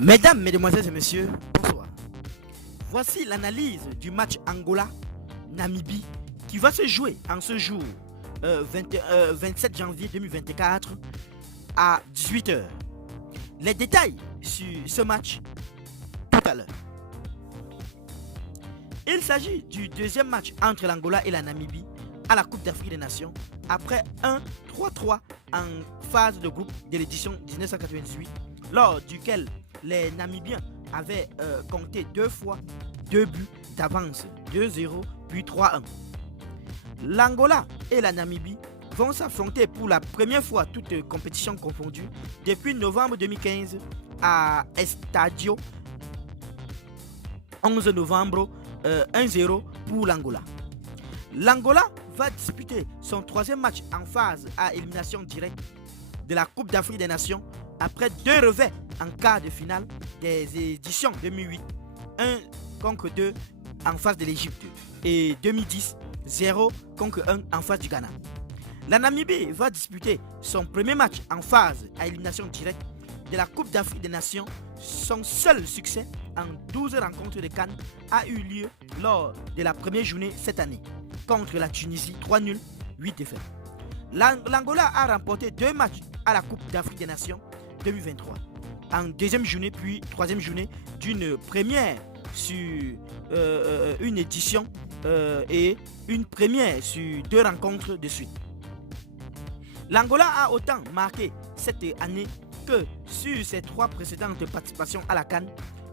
Mesdames, Mesdemoiselles et Messieurs, bonsoir. Voici l'analyse du match Angola-Namibie qui va se jouer en ce jour 27 janvier 2024 à 18 h. Les détails sur ce match tout à l'heure. Il s'agit du deuxième match entre l'Angola et la Namibie à la Coupe d'Afrique des Nations après un 3-3 en phase de groupe de l'édition 1998 lors duquel les Namibiens avaient compté deux fois 2 buts d'avance, 2-0 puis 3-1. L'Angola et la Namibie vont s'affronter pour la première fois, toutes compétitions confondues, depuis novembre 2015 à Estadio 11 novembre 1-0 pour l'Angola. L'Angola va disputer son troisième match en phase à élimination directe de la Coupe d'Afrique des Nations après 2 revers en quart de finale des éditions 2008, 1-2 en face de l'Égypte et 2010, 0-1 en face du Ghana. La Namibie va disputer son premier match en phase à élimination directe de la Coupe d'Afrique des Nations. Son seul succès en 12 rencontres de CAN a eu lieu lors de la première journée cette année contre la Tunisie, 3-0, 8 défaites. L'Angola a remporté 2 matchs à la Coupe d'Afrique des Nations 2023 en deuxième journée puis troisième journée d'une première sur une édition et une première sur 2 rencontres de suite. L'Angola a autant marqué cette année que sur ses 3 précédentes participations à la CAN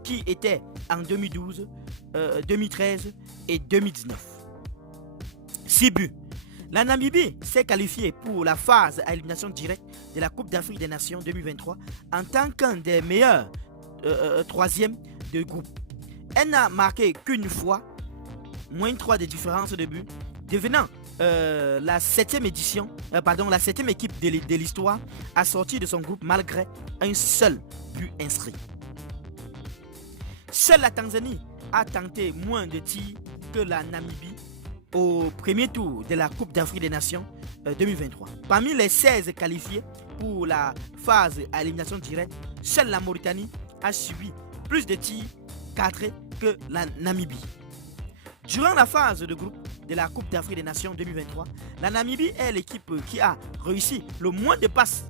qui étaient en 2012, 2013 et 2019. 6 buts. La Namibie s'est qualifiée pour la phase à élimination directe de la Coupe d'Afrique des Nations 2023 en tant qu'un des meilleurs troisièmes de groupe. Elle n'a marqué qu'une fois, -3 de différence de but, devenant la 7e équipe de l'histoire à sortir de son groupe malgré un seul but inscrit. Seule la Tanzanie a tenté moins de tirs que la Namibie au premier tour de la Coupe d'Afrique des Nations 2023. Parmi les 16 qualifiés pour la phase à élimination directe, seule la Mauritanie a subi plus de tirs cadrés que la Namibie. Durant la phase de groupe de la Coupe d'Afrique des Nations 2023, la Namibie est l'équipe qui a réussi le moins de passes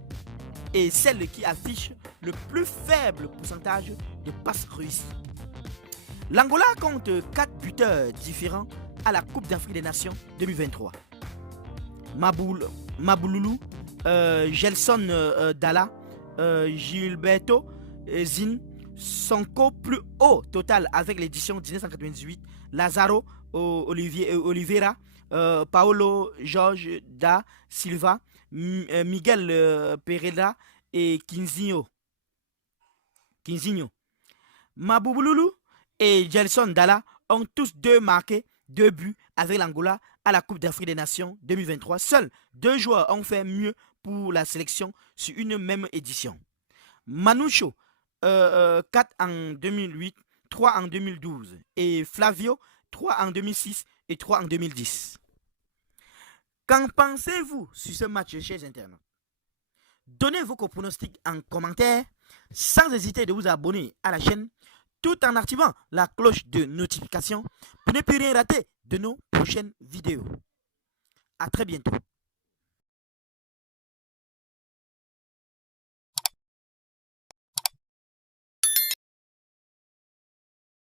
et celle qui affiche le plus faible pourcentage de passes réussies. L'Angola compte 4 buteurs différents à la Coupe d'Afrique des Nations 2023. Mabululu, Gelson Dalla, Gilberto Zin, Sonko plus haut total avec l'édition 1998, Lazaro Oliveira, Paolo Jorge da Silva, Miguel Pereira et Quinzinho. Mabululu et Gelson Dalla ont tous marqué 2 buts avec l'Angola à la Coupe d'Afrique des Nations 2023. Seuls 2 joueurs ont fait mieux pour la sélection sur une même édition. Manoucho, 4 en 2008, 3 en 2012 et Flavio, 3 en 2006 et 3 en 2010. Qu'en pensez-vous sur ce match, chers internautes? Donnez vos pronostics en commentaire sans hésiter de vous abonner à la chaîne tout en activant la cloche de notification pour ne plus rien rater de nos prochaines vidéos. À très bientôt.